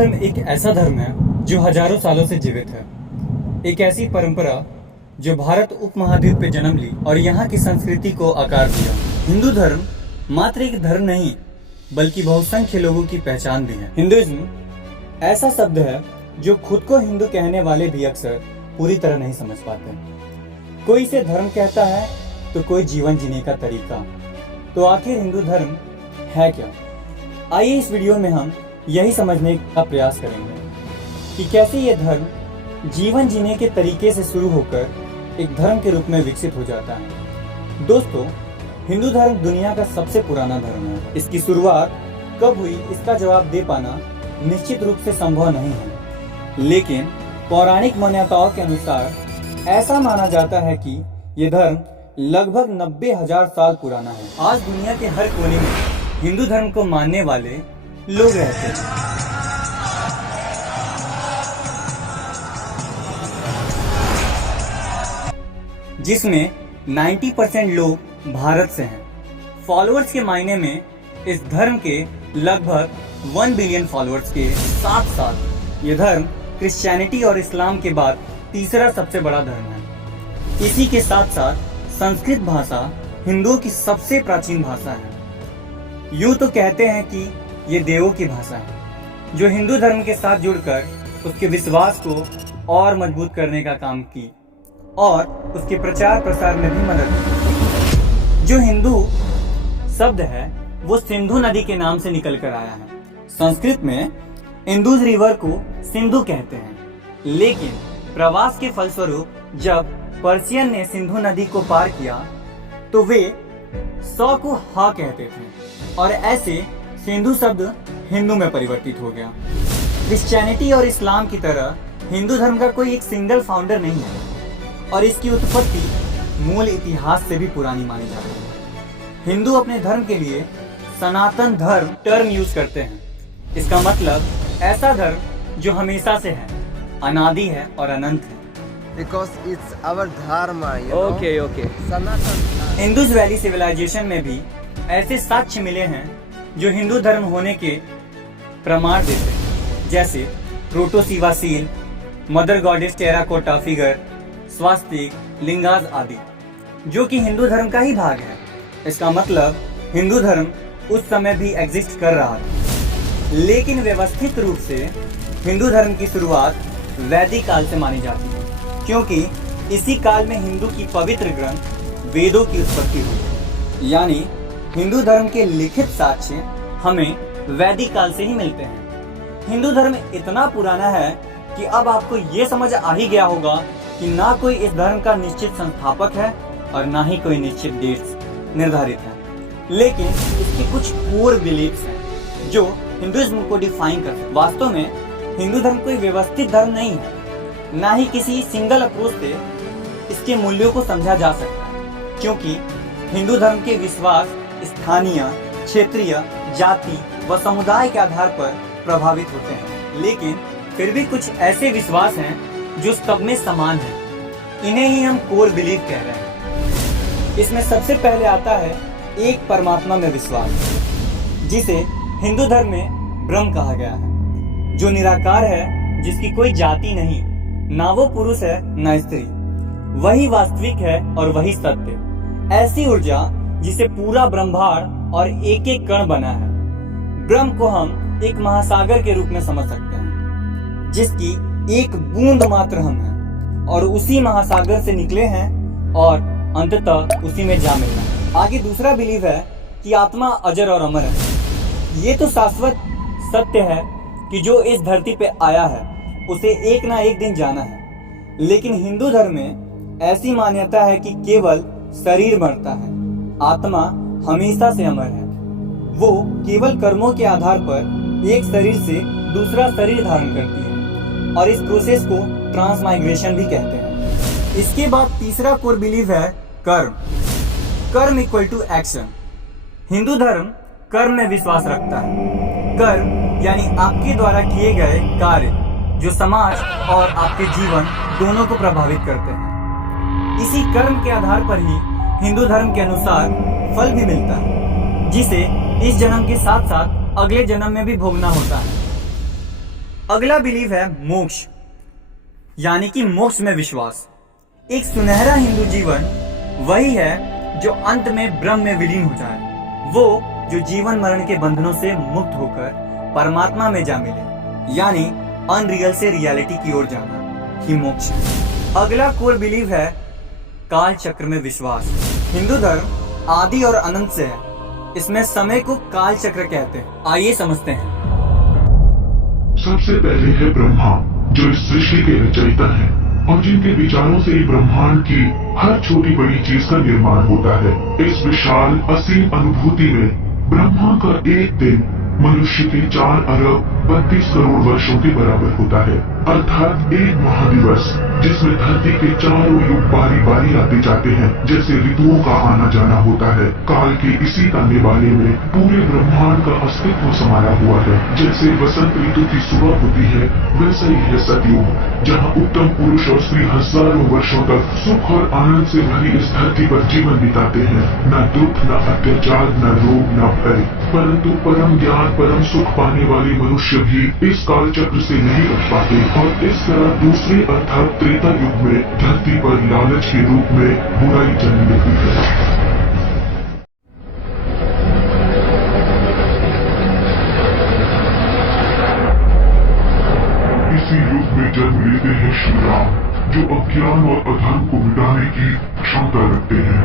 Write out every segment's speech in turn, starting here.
धर्म एक ऐसा धर्म है जो हजारों सालों से जीवित है। एक ऐसी परंपरा जो भारत उपमहाद्वीप पे जन्म ली और यहाँ की संस्कृति को आकार दिया। हिंदू धर्म मात्र एक धर्म नहीं बल्कि बहुसंख्य लोगों की पहचान भी है। हिंदुइज्म ऐसा शब्द है जो खुद को हिंदू कहने वाले भी अक्सर पूरी तरह नहीं समझ पाते। कोई इसे धर्म कहता है तो कोई जीवन जीने का तरीका। तो आखिर हिंदू धर्म है क्या? आइए इस वीडियो में हम यही समझने का प्रयास करेंगे कि कैसे ये धर्म जीवन जीने के तरीके से शुरू होकर एक धर्म के रूप में विकसित हो जाता है। दोस्तों, हिंदू धर्म दुनिया का सबसे पुराना धर्म है। इसकी शुरुआत कब हुई इसका जवाब दे पाना निश्चित रूप से संभव नहीं है, लेकिन पौराणिक मान्यताओं के अनुसार ऐसा माना जाता है कि ये धर्म लगभग 90,000 साल पुराना है। आज दुनिया के हर कोने में हिंदू धर्म को मानने वाले लोग रहते हैं। जिसमें 90% लोग भारत से हैं। फॉलोअर्स के मायने में इस धर्म के लगभग 1 बिलियन फॉलोअर्स के साथ साथ ये धर्म क्रिश्चियनिटी और इस्लाम के बाद तीसरा सबसे बड़ा धर्म है। इसी के साथ साथ संस्कृत भाषा हिंदुओं की सबसे प्राचीन भाषा है। यूं तो कहते हैं कि ये देवों की भाषा है जो हिंदू धर्म के साथ जुड़कर उसके विश्वास को और मजबूत करने का काम की और उसके प्रचार प्रसार में भी मदद की। जो हिंदू शब्द है वो सिंधु नदी के नाम से निकल कर आया है। संस्कृत में इंदुज रिवर को सिंधु कहते हैं, लेकिन प्रवास के फलस्वरूप जब पर्शियन ने सिंधु नदी को पार किया तो वे 100 को हा कहते थे और ऐसे सिंधु शब्द हिंदू में परिवर्तित हो गया। क्रिश्चियनिटी और इस्लाम की तरह हिंदू धर्म का कोई एक सिंगल फाउंडर नहीं है और इसकी उत्पत्ति मूल इतिहास से भी पुरानी मानी जाती है। हिंदू अपने धर्म के लिए सनातन धर्म टर्म यूज करते हैं। इसका मतलब ऐसा धर्म जो हमेशा से है, अनादि है और अनंत है। Because it's our dharma, you know? Okay. Sanatan Indus Valley civilisation में भी ऐसे साक्ष्य मिले हैं जो हिंदू धर्म होने के प्रमाण देते हैं, जैसे प्रोटोसिवा seal, mother goddess terracotta figure, स्वास्तिक, लिंगाज आदि, जो कि हिंदू धर्म का ही भाग है। इसका मतलब हिंदू धर्म उस समय भी एग्जिस्ट कर रहा था, लेकिन व्यवस्थित रूप से हिंदू धर्म की शुरुआत वैदिक काल से मानी जाती है, क्योंकि इसी काल में हिंदू की पवित्र ग्रंथ वेदों की उत्पत्ति हुई। यानी हिंदू धर्म के लिखित साक्ष्य हमें वैदिक काल से ही मिलते हैं। हिंदू धर्म इतना पुराना है कि अब आपको ये समझ आ ही गया होगा कि ना कोई इस धर्म का निश्चित संस्थापक है और ना ही कोई निश्चित डेट निर्धारित है, लेकिन इसकी कुछ कोर बिलीफ्स हैं जो हिंदुइज्म को डिफाइन करते हैं। वास्तव में हिंदू धर्म कोई व्यवस्थित धर्म नहीं है, ना ही किसी सिंगल अप्रोच से इसके मूल्यों को समझा जा सकता है, क्योंकि हिंदू धर्म के विश्वास स्थानीय, क्षेत्रीय, जाति व समुदाय के आधार पर प्रभावित होते हैं। लेकिन फिर भी कुछ ऐसे विश्वास हैं जो सब में समान हैं। इन्हें ही हम कोर बिलीफ कह रहे हैं। इसमें सबसे पहले आता है एक परमात्मा में विश्वास, जिसे हिंदू धर्म में ब्रह्म कहा गया है, जो निराकार है, जिसकी कोई जाति नहीं, ना वो पुरुष है ना स्त्री, वही वास्तविक है और वही सत्य। ऐसी ऊर्जा जिसे पूरा ब्रह्मांड और एक एक कण बना है। ब्रह्म को हम एक महासागर के रूप में समझ सकते हैं, जिसकी एक बूंद मात्र हम हैं और उसी महासागर से निकले हैं और अंततः उसी में जा मिलना है। आगे दूसरा बिलीव है कि आत्मा अजर और अमर है। ये तो शाश्वत सत्य है कि जो इस धरती पे आया है उसे एक ना एक दिन जाना है, लेकिन हिंदू धर्म में ऐसी मान्यता है कि केवल शरीर मरता है, आत्मा हमेशा से अमर है। वो केवल कर्मों के आधार पर एक शरीर से दूसरा शरीर धारण करती है और इस प्रोसेस को ट्रांसमाइग्रेशन भी कहते हैं। इसके बाद तीसरा कोर बिलीव है कर्म इक्वल टू एक्शन। हिंदू धर्म कर्म में विश्वास रखता है। कर्म यानी आपके द्वारा किए गए कार्य जो समाज और आपके जीवन दोनों को प्रभावित करते हैं। इसी कर्म के आधार पर ही हिंदू धर्म के अनुसार फल भी मिलता है, जिसे इस जन्म के साथ साथ अगले जन्म में भी भोगना होता है। अगला बिलीव है मोक्ष, यानी कि मोक्ष में विश्वास। एक सुनहरा हिंदू जीवन वही है जो अंत में ब्रह्म में विलीन हो जाए, वो जो जीवन मरण के बंधनों से मुक्त होकर परमात्मा में जा मिले, यानी अनरियल से रियलिटी की ओर जाना ही मोक्ष है। अगला कोर बिलीव है काल चक्र में विश्वास। हिंदू धर्म आदि और अनंत से है, इसमें समय को काल चक्र कहते हैं। आइए समझते हैं। सबसे पहले है ब्रह्मा, जो इस सृष्टि के रचयिता हैं और जिनके विचारों से ही ब्रह्मांड की हर छोटी बड़ी चीज का निर्माण होता है। इस विशाल असीम अनुभूति में ब्रह्मा का एक दिन मनुष्य के 4 अरब 32 करोड़ वर्षों के बराबर होता है, अर्थात एक महादिवस, जिसमें धरती के चारों युग बारी बारी आते जाते हैं, जैसे ऋतुओं का आना जाना होता है। काल के इसी ताने बाने में पूरे ब्रह्मांड का अस्तित्व समाया हुआ है। जैसे बसंत ऋतु की सुबह होती है, वैसा ही है सतयुग, जहाँ उत्तम पुरुष और स्त्री हजारों वर्षों तक सुख और आनंद से भरी इस धरती पर जीवन बिताते हैं। न दुख, न अत्याचार, न रोग, न भय, परंतु परम ज्ञान, परम सुख पाने वाले मनुष्य भी इस काल चक्र से नहीं बच पाते और इस तरह दूसरे अर्थात त्रेता युग में धरती पर लालच के रूप में बुराई जन्म लेती है। इसी युग में जन्म लेते हैं श्री राम, जो अज्ञान और अधर्म को मिटाने की क्षमता रखते हैं।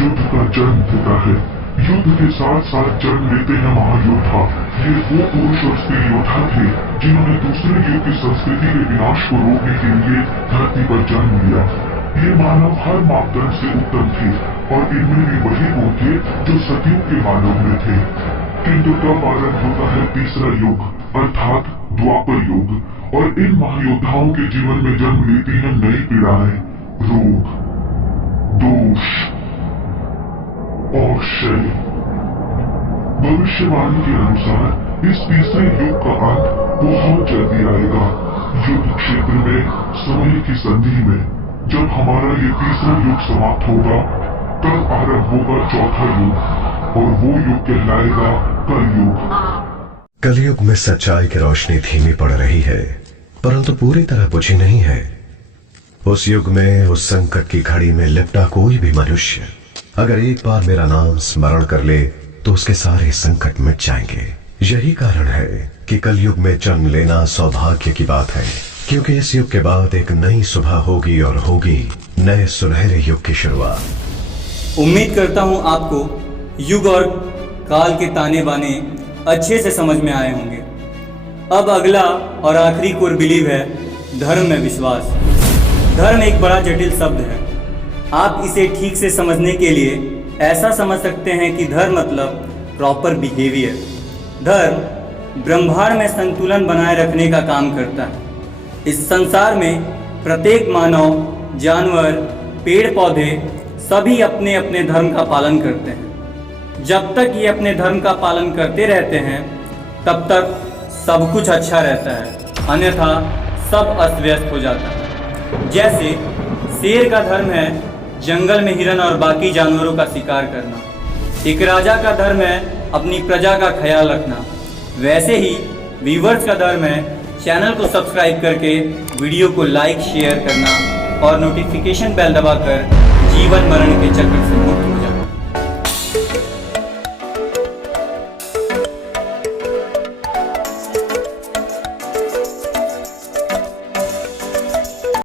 युद्ध का जन्म होता है, युद्ध के साथ साथ जन्म लेते हैं महायोद्धा। ये वो पुरुष और स्त्री योद्धा थे जिन्होंने दूसरे युग की संस्कृति के विनाश को रोकने के लिए धरती पर जन्म लिया। ये मानव हर मापदंड से उत्तम थे और इनमें भी वही गुण थे जो सतयुग के मानव में थे। किंतु तब आरंभ होता है तीसरा युग, अर्थात द्वापर युग, और इन महायोद्धाओं के जीवन में जन्म लेती है नई पीड़ाएं, रोग, दोष और शय। भविष्यवाणी के अनुसार इस तीसरे युग का अंत बहुत जल्दी आएगा। युद्ध क्षेत्र में समय की संधि में जब हमारा ये तीसरा युग समाप्त होगा, तब आरंभ होगा चौथा युग और वो युग कहलाएगा कलयुग। कलयुग में सच्चाई की रोशनी धीमी पड़ रही है, परंतु पूरी तरह बुझी नहीं है। उस युग में, उस संकट की घड़ी में लिपटा कोई भी मनुष्य अगर एक बार मेरा नाम स्मरण कर ले तो उसके सारे संकट मिट जाएंगे। यही कारण है कि कलयुग में जन्म लेना सौभाग्य की बात है, क्योंकि इस युग के बाद एक नई सुबह होगी और होगी नए सुनहरे युग की शुरुआत। उम्मीद करता हूँ आपको युग और काल के ताने बाने अच्छे से समझ में आए होंगे। अब अगला और आखिरी कोर बिलीव है धर्म में विश्वास। धर्म एक बड़ा जटिल शब्द है। आप इसे ठीक से समझने के लिए ऐसा समझ सकते हैं कि धर्म मतलब प्रॉपर बिहेवियर। धर्म ब्रह्मांड में संतुलन बनाए रखने का काम करता है। इस संसार में प्रत्येक मानव, जानवर, पेड़ पौधे सभी अपने अपने धर्म का पालन करते हैं। जब तक ये अपने धर्म का पालन करते रहते हैं तब तक सब कुछ अच्छा रहता है, अन्यथा सब अस्त व्यस्त हो जाता है। जैसे शेर का धर्म है जंगल में हिरन और बाकी जानवरों का शिकार करना, एक राजा का धर्म है अपनी प्रजा का ख्याल रखना, वैसे ही व्यूवर्स का धर्म है चैनल को सब्सक्राइब करके वीडियो को लाइक शेयर करना और नोटिफिकेशन बेल दबाकर जीवन मरण के चक्र से मुक्त